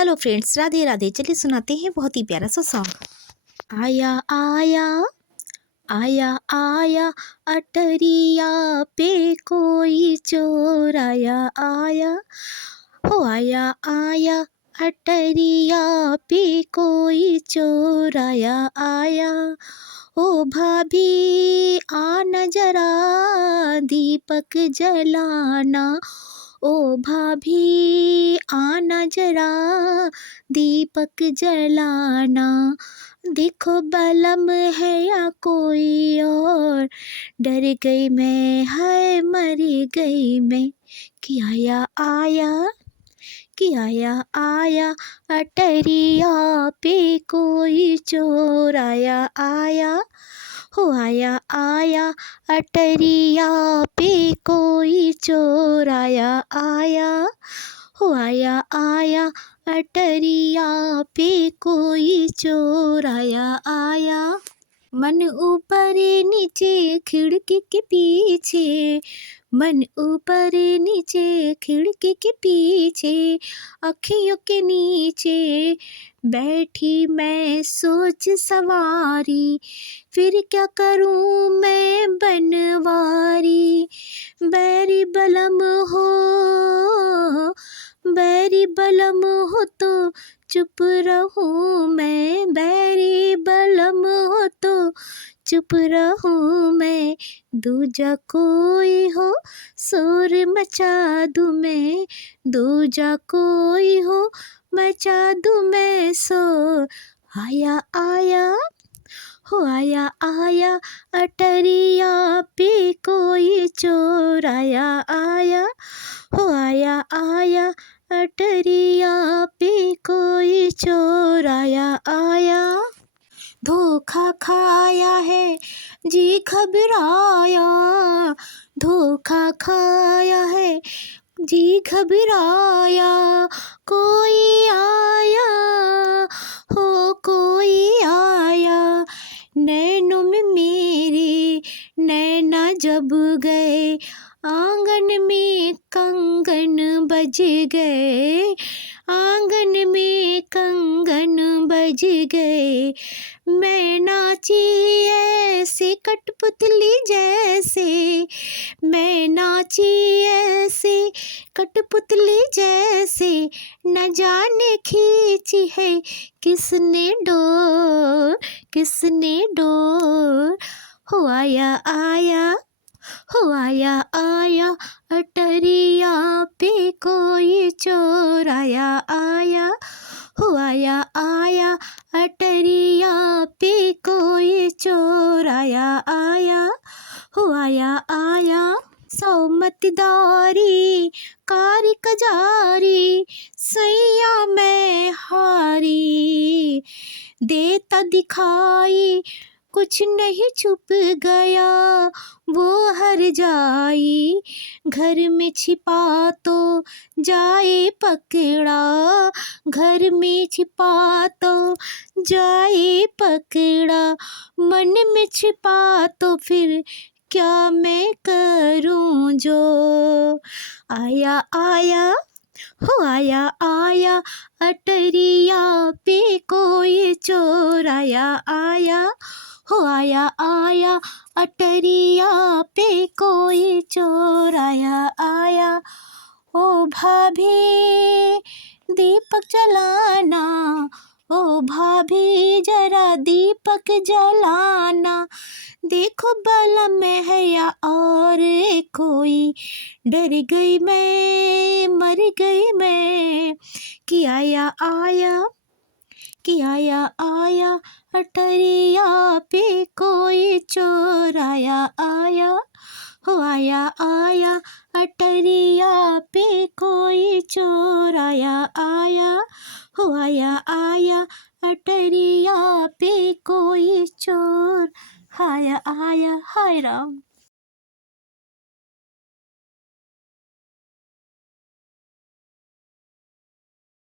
Hello friends, Radhe Radhe. चलिए सुनाते हैं बहुत ही प्यारा सा सॉन्ग। आया आया आया आया अटरिया पे कोई चोर आया आया। हो आया आया अटरिया पे कोई चोर आया आया। ओ भाभी आना जरा दीपक जलाना। ओ भाभी आना जरा दीपक जलाना। देखो बलम है या कोई और, डर गई मैं, हाय मर गई मैं। कि आया आया कि आया आया अटरिया पे कोई चोर आया आया। हो आया आया अटरिया पे कोई चोर आया आया। हो आया आया अटरिया पे कोई चोर आया आया। मन ऊपर नीचे खिड़की के पीछे, मन ऊपर नीचे खिड़की के पीछे, अखियों के नीचे बैठी मैं सोच सवारी। फिर क्या करूं मैं बनवारी। बैरी बलम हो, बैरी बलम हो तो चुप रहूं मैं। बैरी बलम हो तो चुप रहूं मैं। दूजा कोई हो शोर मचा दूं मैं। दूजा कोई हो मचा दूं मैं शोर। आया आया हो आया आया अटरिया पे कोई चोर आया आया। हो आया आया अटरिया पे कोई चोर आया आया। धोखा खाया है जी घबराया, धोखा खाया है जी घबराया। कोई आया हो कोई आया, नैनों में मेरे नैना जब गए। आंगन में कंगन बज गए, आंगन में कंगन बज गए। मैं नाची ऐसे कठपुतली जैसे, मैं नाची ऐसे कठपुतली जैसे। न जाने खींची है किसने डोर, किसने डोर। हो आया आया हो आया आया अटरिया पे कोई चोर आया आया। हो आया आया अटरिया पे कोई चोर आया आया। हो आया आया सौमतदारी कारी कजारी, सैया मैं हारी। देता दिखाई कुछ नहीं छुप गया वो हर जाई। घर में छिपा तो जाए पकड़ा, घर में छिपा तो जाए पकड़ा। मन में छिपा तो फिर क्या मैं करूं जो। आया आया हो आया आया अटरिया पे कोई चोर आया आया। हो आया आया अटरिया पे कोई चोर आया आया। ओ भाभी दीपक जलाना, ओ भाभी जरा दीपक जलाना। देखो बलम है या और कोई, डर गई मैं, मर गई मैं। कि आया आया कि आया आया अटरिया पे कोई चोर आया आया। हो आया आया अटरिया पे कोई चोर आया आया। हो आया आया अटरिया पे कोई चोर आया आया। हाय राम।